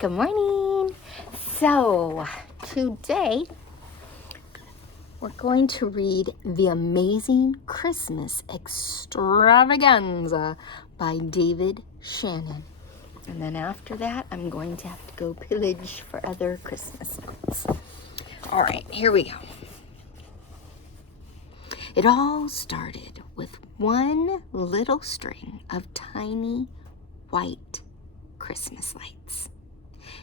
Good morning. So, today we're going to read The Amazing Christmas Extravaganza by David Shannon. And then after that, I'm going to have to go pillage for other Christmas notes. All right, here we go. It all started with one little string of tiny white Christmas lights.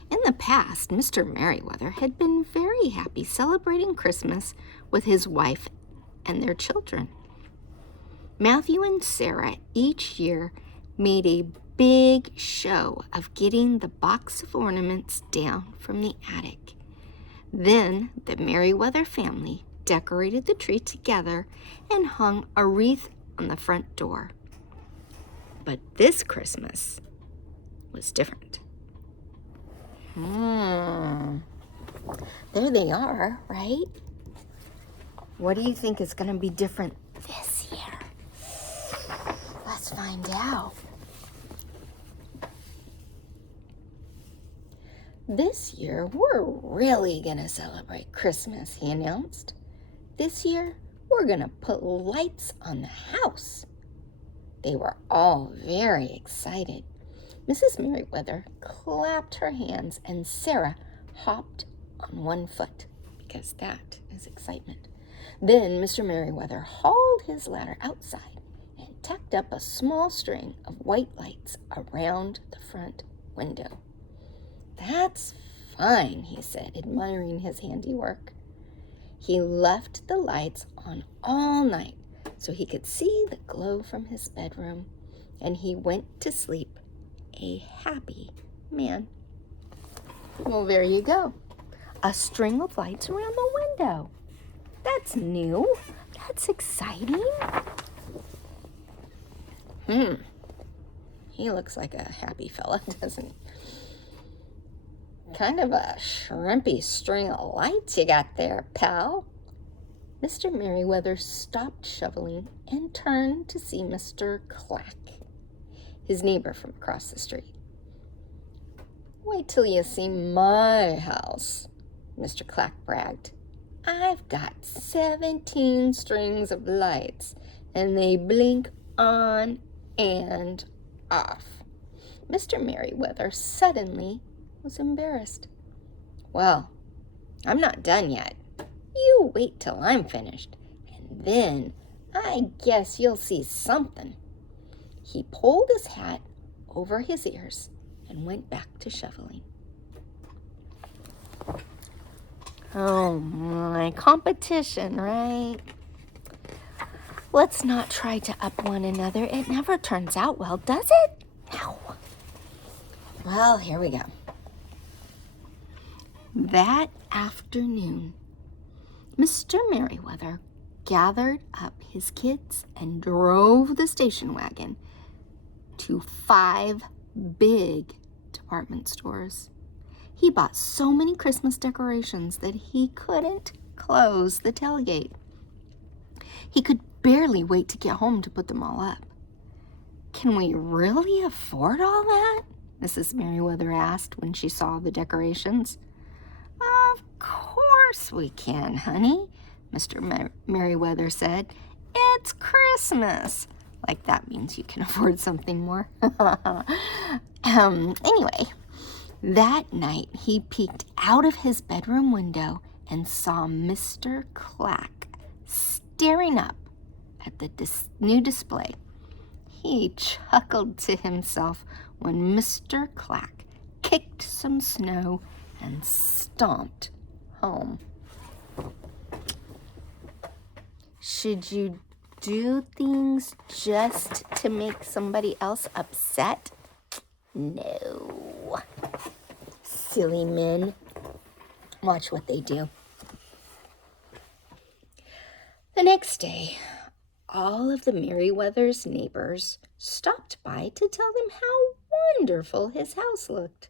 In the past, Mr. Merriweather had been very happy celebrating Christmas with his wife and their children. Matthew and Sarah each year made a big show of getting the box of ornaments down from the attic. Then the Merriweather family decorated the tree together and hung a wreath on the front door. But this Christmas was different. There they are, right? What do you think is going to be different this year? Let's find out. This year, we're really going to celebrate Christmas, he announced. This year, we're going to put lights on the house. They were all very excited. Mrs. Merriweather clapped her hands and Sarah hopped on one foot because that is excitement. Then Mr. Merriweather hauled his ladder outside and tacked up a small string of white lights around the front window. "That's fine," he said, admiring his handiwork. He left the lights on all night so he could see the glow from his bedroom, and he went to sleep a happy man. Well, there you go. A string of lights around the window. That's new. That's exciting. He looks like a happy fella, doesn't he? Kind of a shrimpy string of lights you got there, pal. Mr. Merriweather stopped shoveling and turned to see Mr. Clack, his neighbor from across the street. "Wait till you see my house," Mr. Clack bragged. "I've got 17 strings of lights, and they blink on and off." Mr. Merriweather suddenly was embarrassed. "Well, I'm not done yet. You wait till I'm finished, and then I guess you'll see something." He pulled his hat over his ears and went back to shoveling. Oh my, competition, right? Let's not try to up one another. It never turns out well, does it? No. Well, here we go. That afternoon, Mr. Merriweather gathered up his kids and drove the station wagon to 5 big department stores. He bought so many Christmas decorations that he couldn't close the tailgate. He could barely wait to get home to put them all up. "Can we really afford all that?" Mrs. Merriweather asked when she saw the decorations. "Of course we can, honey," Mr. Merriweather said. "It's Christmas." Like that means you can afford something more. Anyway, that night he peeked out of his bedroom window and saw Mr. Clack staring up at the new display. He chuckled to himself when Mr. Clack kicked some snow and stomped home. Should you do things just to make somebody else upset? No. Silly men. Watch what they do. The next day, all of the Merriweather's neighbors stopped by to tell them how wonderful his house looked.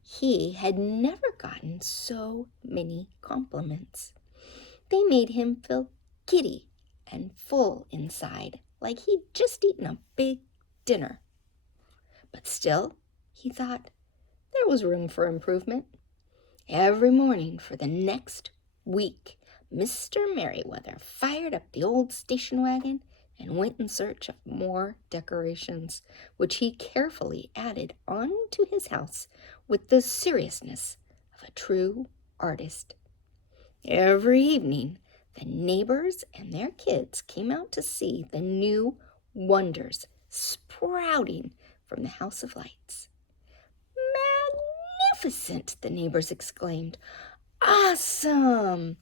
He had never gotten so many compliments. They made him feel giddy and full inside, like he'd just eaten a big dinner. But still, he thought, there there was room for improvement. Every morning for the next week, Mr. Merriweather fired up the old station wagon and went in search of more decorations, which he carefully added on to his house with the seriousness of a true artist. Every evening, the neighbors and their kids came out to see the new wonders sprouting from the House of Lights. "Magnificent!" the neighbors exclaimed. "Awesome!"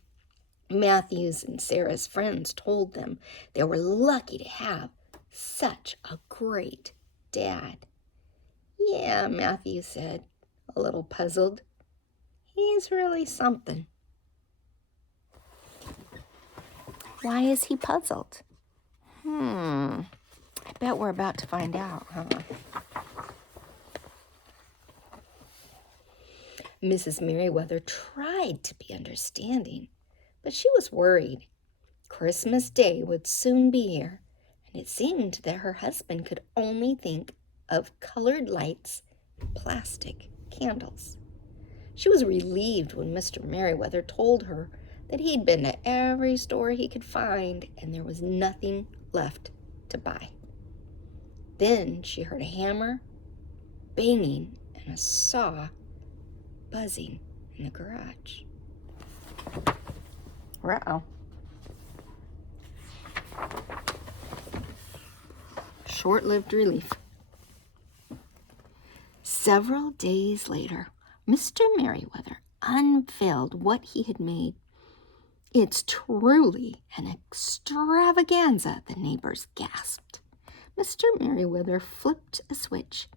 Matthew's and Sarah's friends told them they were lucky to have such a great dad. "Yeah," Matthew said, a little puzzled. "He's really something." Why is he puzzled? I bet we're about to find out, huh? Mrs. Merriweather tried to be understanding, but she was worried. Christmas Day would soon be here, and it seemed that her husband could only think of colored lights and plastic candles. She was relieved when Mr. Merriweather told her that he'd been to every store he could find and there was nothing left to buy. Then she heard a hammer banging and a saw buzzing in the garage. Uh-oh. Short-lived relief. Several days later, Mr. Merriweather unveiled what he had made. "It's truly an extravaganza," the neighbors gasped. Mr. Merriweather flipped a switch,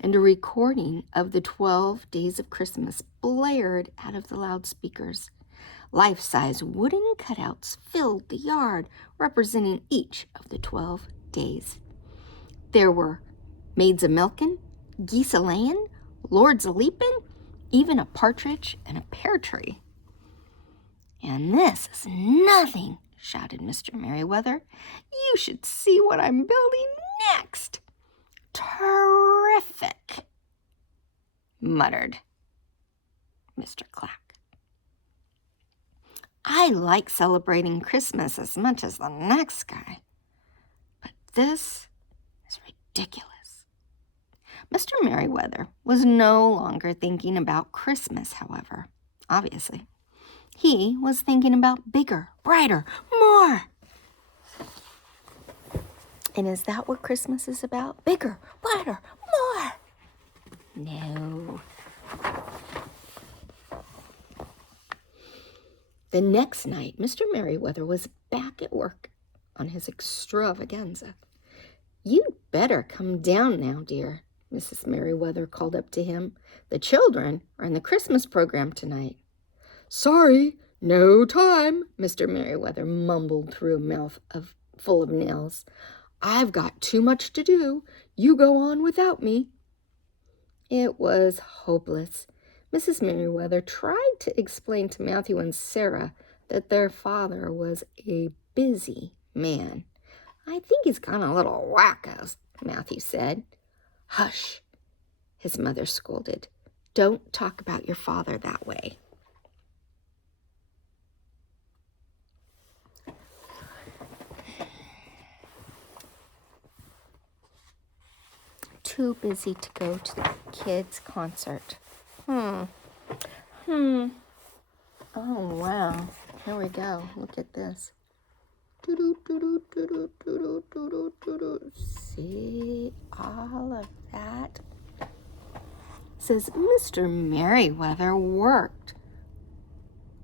and a recording of the 12 Days of Christmas blared out of the loudspeakers. Life-size wooden cutouts filled the yard, representing each of the 12 days. There were maids a-milkin', geese a-layin', lords a-leapin', even a partridge and a pear tree. "And this is nothing," shouted Mr. Merriweather. "You should see what I'm building next." "Terrific," muttered Mr. Clack. "I like celebrating Christmas as much as the next guy, but this is ridiculous." Mr. Merriweather was no longer thinking about Christmas, however, obviously. He was thinking about bigger, brighter, more. And is that what Christmas is about? Bigger, brighter, more? No. The next night, Mr. Merriweather was back at work on his extravaganza. "You'd better come down now, dear," Mrs. Merriweather called up to him. "The children are in the Christmas program tonight." "Sorry, no time," Mr. Merriweather mumbled through a mouth full of nails. "I've got too much to do. You go on without me." It was hopeless. Mrs. Merriweather tried to explain to Matthew and Sarah that their father was a busy man. "I think he's gone a little wacko," Matthew said. "Hush," his mother scolded. "Don't talk about your father that way." Too busy to go to the kids' concert. Oh, wow. Here we go. Look at this. See all of that? It says Mr. Merriweather worked.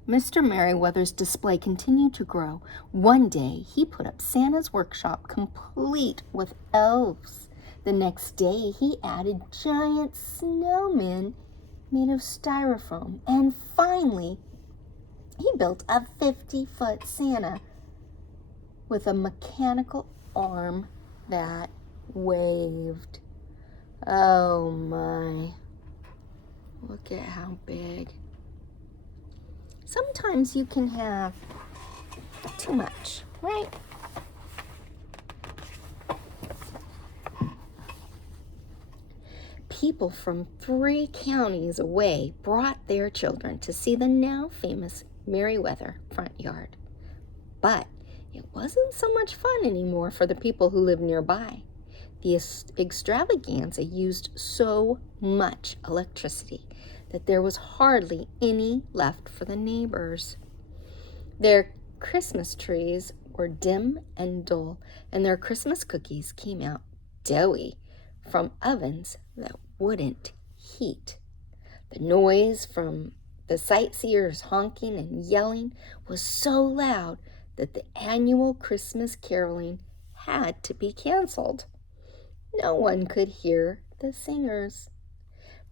Mr. Merriweather's display continued to grow. One day, he put up Santa's workshop complete with elves. The next day, he added giant snowmen made of styrofoam. And finally, he built a 50-foot Santa with a mechanical arm that waved. Oh my. Look at how big. Sometimes you can have too much, right? People from 3 counties away brought their children to see the now famous Merriweather front yard. But it wasn't so much fun anymore for the people who lived nearby. The extravaganza used so much electricity that there was hardly any left for the neighbors. Their Christmas trees were dim and dull, and their Christmas cookies came out doughy from ovens that wouldn't heat. The noise from the sightseers honking and yelling was so loud that the annual Christmas caroling had to be canceled. No one could hear the singers.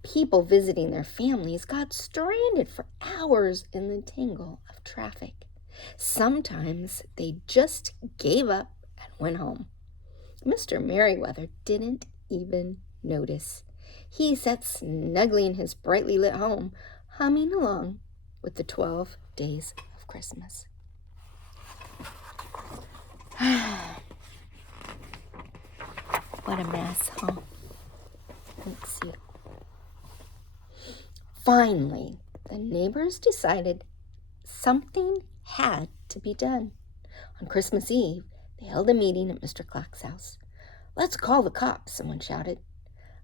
People visiting their families got stranded for hours in the tangle of traffic. Sometimes they just gave up and went home. Mr. Merriweather didn't even notice. He sat snugly in his brightly lit home, humming along with the 12 days of Christmas. What a mess, huh? Let's see. Finally, the neighbors decided something had to be done. On Christmas Eve, they held a meeting at Mr. Clack's house. "Let's call the cops," someone shouted.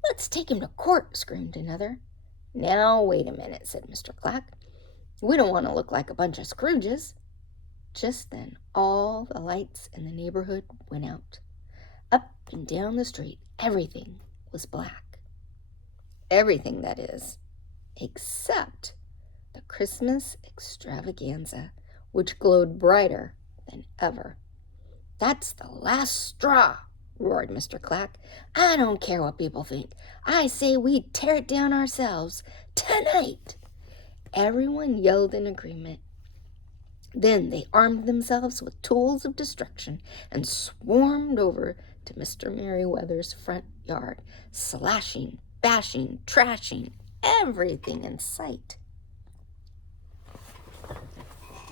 "Let's take him to court," screamed another. "Now, wait a minute," said Mr. Clack. "We don't want to look like a bunch of Scrooges." Just then, all the lights in the neighborhood went out. Up and down the street, everything was black. Everything, that is, except the Christmas extravaganza, which glowed brighter than ever. "That's the last straw," roared Mr. Clack. "I don't care what people think. I say we tear it down ourselves tonight." Everyone yelled in agreement. Then they armed themselves with tools of destruction and swarmed over to Mr. Merriweather's front yard, slashing, bashing, trashing everything in sight.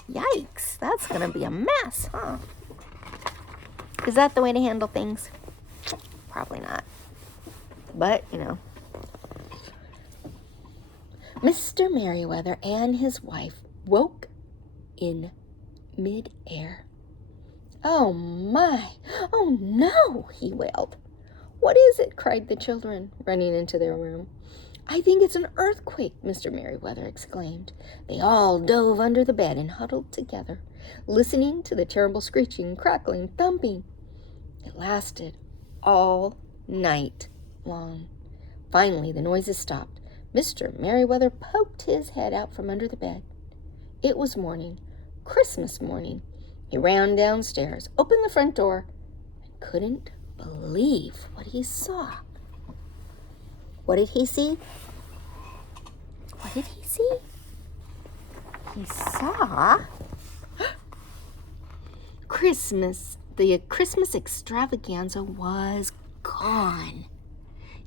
Yikes, that's going to be a mess, huh? Is that the way to handle things? Probably not. But, Mr. Merriweather and his wife woke in mid-air. "Oh my! Oh no!" he wailed. "What is it?" cried the children, running into their room. "I think it's an earthquake," Mr. Merriweather exclaimed. They all dove under the bed and huddled together, listening to the terrible screeching, crackling, thumping. It lasted all night long. Finally, the noises stopped. Mr. Merriweather poked his head out from under the bed. It was morning, Christmas morning. He ran downstairs, opened the front door, and couldn't believe what he saw. What did he see? What did he see? He saw Christmas. The Christmas extravaganza was gone.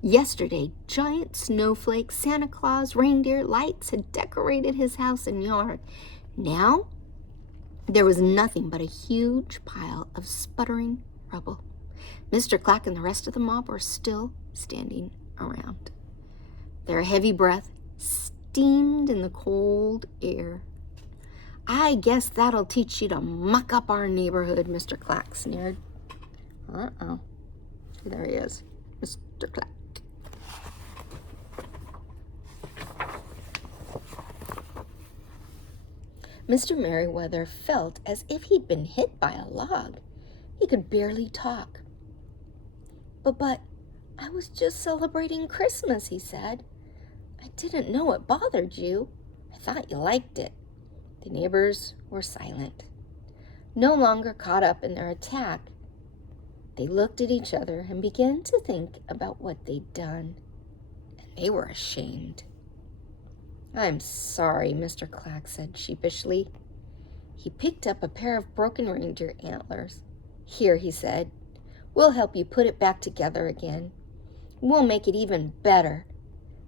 Yesterday, giant snowflakes, Santa Claus, reindeer, lights had decorated his house and yard. Now, there was nothing but a huge pile of sputtering rubble. Mr. Clack and the rest of the mob were still standing around. Their heavy breath steamed in the cold air. "I guess that'll teach you to muck up our neighborhood," Mr. Clack sneered. Uh-oh. There he is, Mr. Clack. Mr. Merriweather felt as if he'd been hit by a log. He could barely talk. But I was just celebrating Christmas," he said. "I didn't know it bothered you. I thought you liked it." The neighbors were silent. No longer caught up in their attack, they looked at each other and began to think about what they'd done, and they were ashamed. "I'm sorry," Mr. Clack said sheepishly. He picked up a pair of broken reindeer antlers. "Here," he said, "we'll help you put it back together again. We'll make it even better."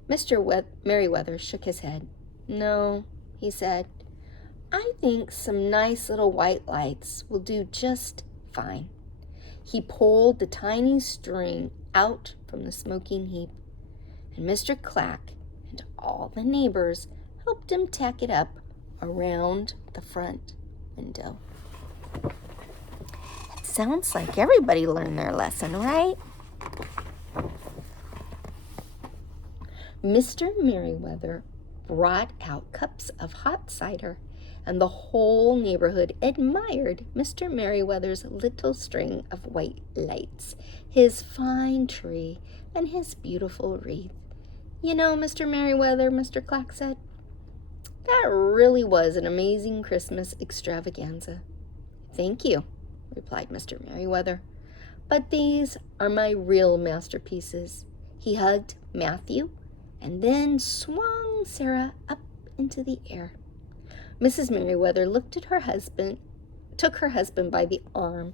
Mr. Merriweather shook his head. "No," he said, "I think some nice little white lights will do just fine." He pulled the tiny string out from the smoking heap. and Mr. Clack and all the neighbors helped him tack it up around the front window. It sounds like everybody learned their lesson, right? Mr. Merriweather brought out cups of hot cider, and the whole neighborhood admired Mr. Merriweather's little string of white lights, his fine tree, and his beautiful wreath. You know, Mr. Merriweather, Mr. Clack said, that really was an amazing Christmas extravaganza. Thank you, replied Mr. Merriweather. But these are my real masterpieces. He hugged Matthew and then swung Sarah up into the air. Mrs. Merriweather looked at her husband, took her husband by the arm.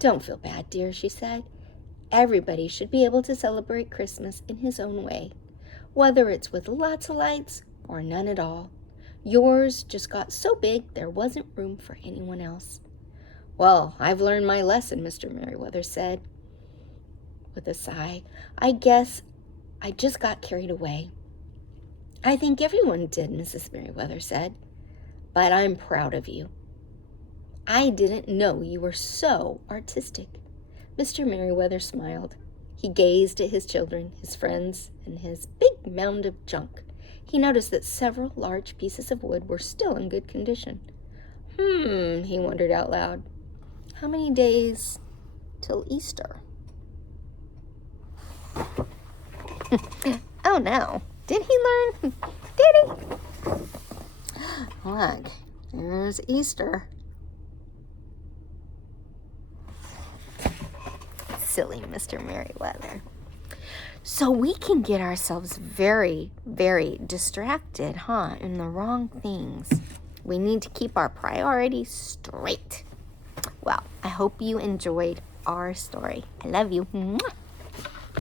Don't feel bad, dear, she said. Everybody should be able to celebrate Christmas in his own way, whether it's with lots of lights or none at all. Yours just got so big there wasn't room for anyone else. Well, I've learned my lesson, Mr. Merriweather said with a sigh. I guess I just got carried away. I think everyone did, Mrs. Merriweather said, but I'm proud of you. I didn't know you were so artistic. Mr. Merriweather smiled. He gazed at his children, his friends, and his big mound of junk. He noticed that several large pieces of wood were still in good condition. He wondered out loud. How many days till Easter? Oh no, did he learn? Did he? Look, there's Easter. Silly Mr. Merriweather. So we can get ourselves very, very distracted, in the wrong things. We need to keep our priorities straight. Well, I hope you enjoyed our story. I love you. Mwah.